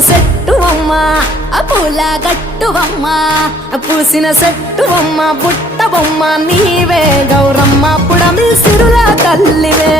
సెట్టువమ్మ పూల గట్టువమ్మ పూసిన సెట్టువమ్మ బుట్ట బొమ్మ నీవే గౌరమ్మ పుడమి సిరుల తల్లివే